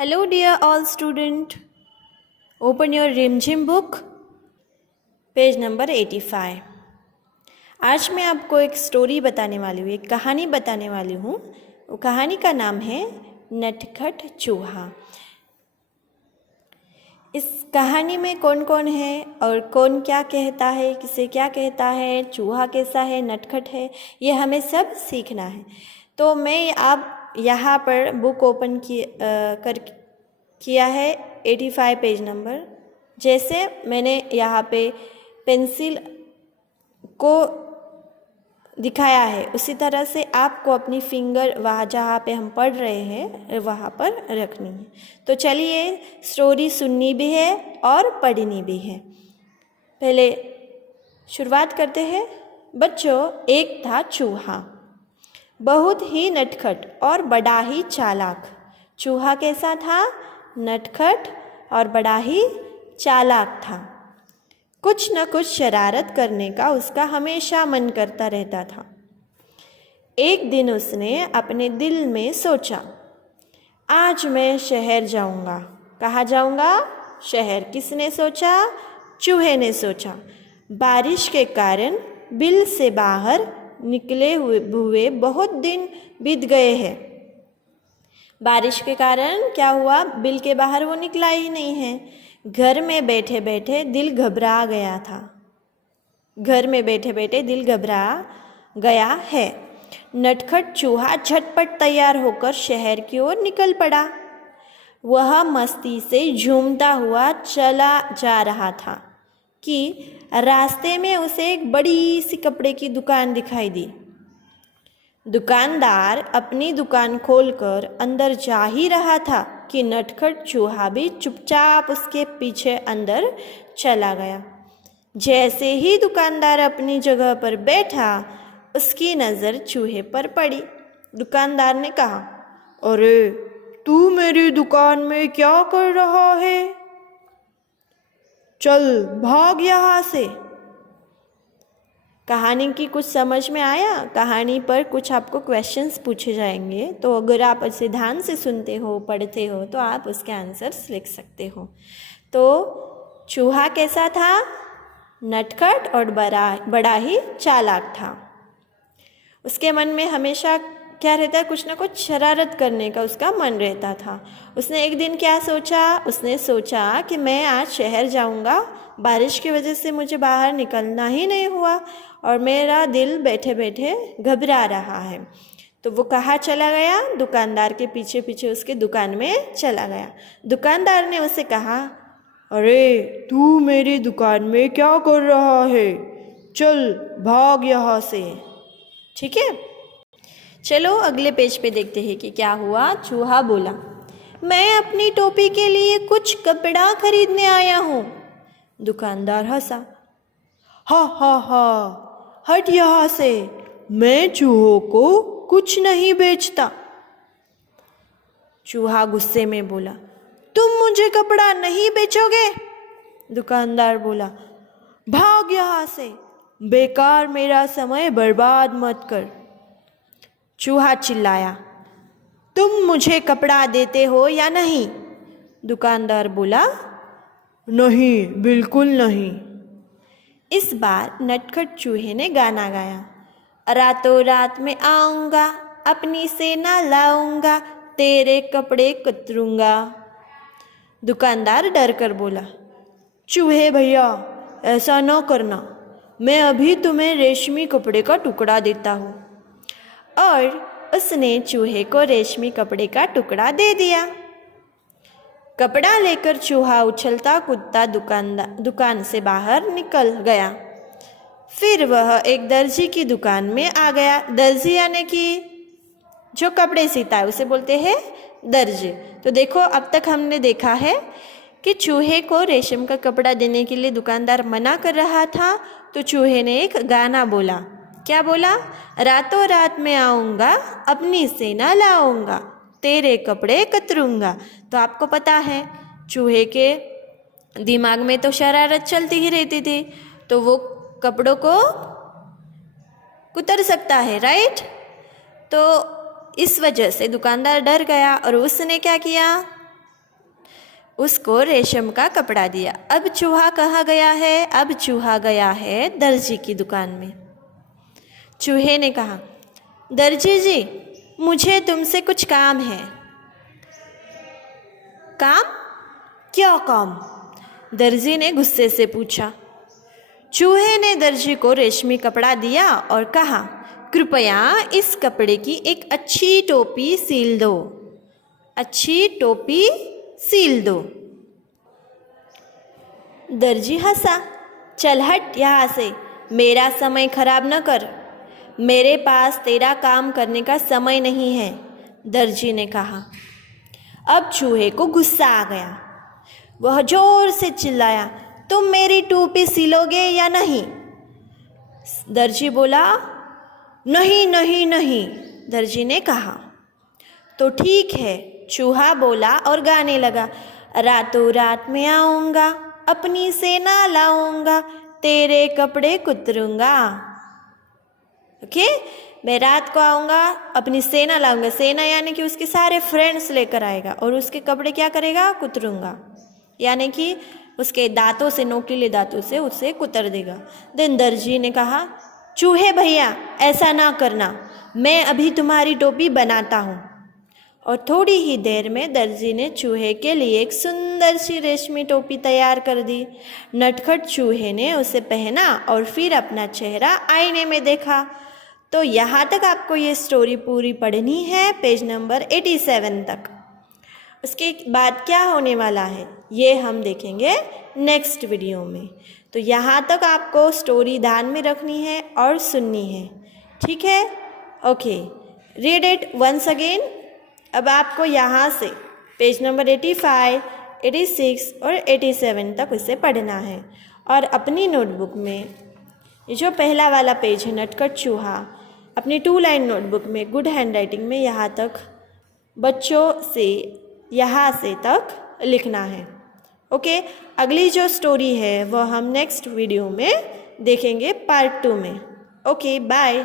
Hello, dear all student. Open your Rimjim book, page number 85। आज मैं आपको एक स्टोरी बताने वाली हूँ, एक कहानी बताने वाली हूँ। वो कहानी का नाम है नटखट चूहा। इस कहानी में कौन कौन है और कौन क्या कहता है, किसे क्या कहता है, चूहा कैसा है, नटखट है, ये हमें सब सीखना है। तो मैं आप यहाँ पर बुक ओपन किया है 85 पेज नंबर। जैसे मैंने यहाँ पे पेंसिल को दिखाया है उसी तरह से आपको अपनी फिंगर वहाँ जहाँ पे हम पढ़ रहे हैं वहाँ पर रखनी है। तो चलिए, स्टोरी सुननी भी है और पढ़नी भी है। पहले शुरुआत करते हैं। बच्चों, एक था चूहा, बहुत ही नटखट और बड़ा ही चालाक। चूहा कैसा था? नटखट और बड़ा ही चालाक था। कुछ न कुछ शरारत करने का उसका हमेशा मन करता रहता था। एक दिन उसने अपने दिल में सोचा, आज मैं शहर जाऊंगा। कहाँ जाऊंगा? शहर। किसने सोचा? चूहे ने सोचा। बारिश के कारण बिल से बाहर निकले हुए बहुत दिन बीत गए हैं। बारिश के कारण क्या हुआ? बिल के बाहर वो निकला ही नहीं है। घर में बैठे बैठे दिल घबरा गया था। घर में बैठे बैठे दिल घबरा गया है। नटखट चूहा झटपट तैयार होकर शहर की ओर निकल पड़ा। वह मस्ती से झूमता हुआ चला जा रहा था कि रास्ते में उसे एक बड़ी सी कपड़े की दुकान दिखाई दी। दुकानदार अपनी दुकान खोलकर अंदर जा ही रहा था कि नटखट चूहा भी चुपचाप उसके पीछे अंदर चला गया। जैसे ही दुकानदार अपनी जगह पर बैठा, उसकी नज़र चूहे पर पड़ी। दुकानदार ने कहा, अरे तू मेरी दुकान में क्या कर रहा है? चल भाग यहाँ से। कहानी की कुछ समझ में आया? कहानी पर कुछ आपको क्वेश्चंस पूछे जाएंगे, तो अगर आप इसे ध्यान से सुनते हो, पढ़ते हो, तो आप उसके आंसर्स लिख सकते हो। तो चूहा कैसा था? नटखट और बड़ा ही चालाक था। उसके मन में हमेशा क्या रहता है? कुछ ना कुछ शरारत करने का उसका मन रहता था। उसने एक दिन क्या सोचा? उसने सोचा कि मैं आज शहर जाऊंगा। बारिश की वजह से मुझे बाहर निकलना ही नहीं हुआ और मेरा दिल बैठे बैठे घबरा रहा है। तो वो कहाँ चला गया? दुकानदार के पीछे पीछे उसके दुकान में चला गया। दुकानदार ने उसे कहा, अरे तू मेरी दुकान में क्या कर रहा है? चल भाग यहाँ से। ठीक है, चलो अगले पेज पे देखते हैं कि क्या हुआ। चूहा बोला, मैं अपनी टोपी के लिए कुछ कपड़ा खरीदने आया हूँ। दुकानदार हंसा, हा हा हा, हट यहाँ से, मैं चूहों को कुछ नहीं बेचता। चूहा गुस्से में बोला, तुम मुझे कपड़ा नहीं बेचोगे? दुकानदार बोला, भाग यहाँ से, बेकार मेरा समय बर्बाद मत कर। चूहा चिल्लाया, तुम मुझे कपड़ा देते हो या नहीं? दुकानदार बोला, नहीं, बिल्कुल नहीं। इस बार नटखट चूहे ने गाना गाया, रातों रात में आऊँगा, अपनी सेना लाऊंगा, तेरे कपड़े कतरूंगा। दुकानदार डर कर बोला, चूहे भैया ऐसा न करना, मैं अभी तुम्हें रेशमी कपड़े का टुकड़ा देता हूँ। और उसने चूहे को रेशमी कपड़े का टुकड़ा दे दिया। कपड़ा लेकर चूहा उछलता कूदता दुकान से बाहर निकल गया। फिर वह एक दर्जी की दुकान में आ गया। दर्जी यानी कि जो कपड़े सीता है उसे बोलते हैं दर्जी। तो देखो, अब तक हमने देखा है कि चूहे को रेशम का कपड़ा देने के लिए दुकानदार मना कर रहा था, तो चूहे ने एक गाना बोला। क्या बोला? रातों रात में आऊँगा, अपनी सेना लाऊंगा, तेरे कपड़े कतरूंगा। तो आपको पता है चूहे के दिमाग में तो शरारत चलती ही रहती थी, तो वो कपड़ों को कुतर सकता है, राइट? तो इस वजह से दुकानदार डर गया और उसने क्या किया? उसको रेशम का कपड़ा दिया। अब चूहा कहाँ गया है? अब चूहा गया है दर्जी की दुकान में। चूहे ने कहा, दर्जी जी, मुझे तुमसे कुछ काम है। काम? क्या काम? दर्जी ने गुस्से से पूछा। चूहे ने दर्जी को रेशमी कपड़ा दिया और कहा, कृपया इस कपड़े की एक अच्छी टोपी सील दो। अच्छी टोपी सील दो। दर्जी हंसा। चल हट यहाँ से, मेरा समय खराब न कर। मेरे पास तेरा काम करने का समय नहीं है, दर्जी ने कहा। अब चूहे को गुस्सा आ गया। वह जोर से चिल्लाया, तुम मेरी टोपी सिलोगे या नहीं? दर्जी बोला, नहीं नहीं नहीं, दर्जी ने कहा। तो ठीक है, चूहा बोला और गाने लगा, रातों रात में आऊँगा, अपनी सेना लाऊंगा, तेरे कपड़े कुतरूंगा। ओके, मैं रात को आऊँगा, अपनी सेना लाऊंगा। सेना यानी कि उसके सारे फ्रेंड्स लेकर आएगा और उसके कपड़े क्या करेगा? कुतरूंगा, यानी कि उसके दांतों से, नोकीले दांतों से उसे कुतर देगा। देन दर्जी ने कहा, चूहे भैया ऐसा ना करना, मैं अभी तुम्हारी टोपी बनाता हूँ। और थोड़ी ही देर में दर्जी ने चूहे के लिए एक सुंदर सी रेशमी टोपी तैयार कर दी। नटखट चूहे ने उसे पहना और फिर अपना चेहरा आईने में देखा। तो यहाँ तक आपको ये स्टोरी पूरी पढ़नी है, पेज नंबर 87 तक। उसके बाद क्या होने वाला है ये हम देखेंगे नेक्स्ट वीडियो में। तो यहाँ तक आपको स्टोरी ध्यान में रखनी है और सुननी है, ठीक है? Okay, read it once again. अब आपको यहाँ से पेज नंबर 85, 86 और 87 तक उसे पढ़ना है। और अपनी नोटबुक में ये जो पहला वाला पेज है, नटखट चूहा, अपनी 2 लाइन नोटबुक में गुड हैंड राइटिंग में यहाँ तक बच्चों से यहाँ से तक लिखना है। ओके, अगली जो स्टोरी है वो हम नेक्स्ट वीडियो में देखेंगे, पार्ट 2 में। Okay, bye.